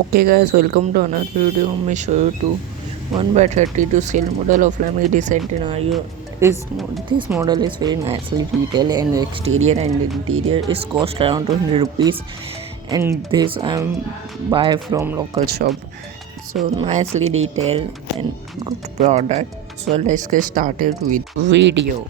Okay guys, welcome to another video. Let me show you to 1/32 scale model of Lamborghini Centenario. This model is very nicely detailed, and the exterior and the interior is cost around 200 rupees, and this I'm buy from local shop. So nicely detailed and good product. So let's get started with video.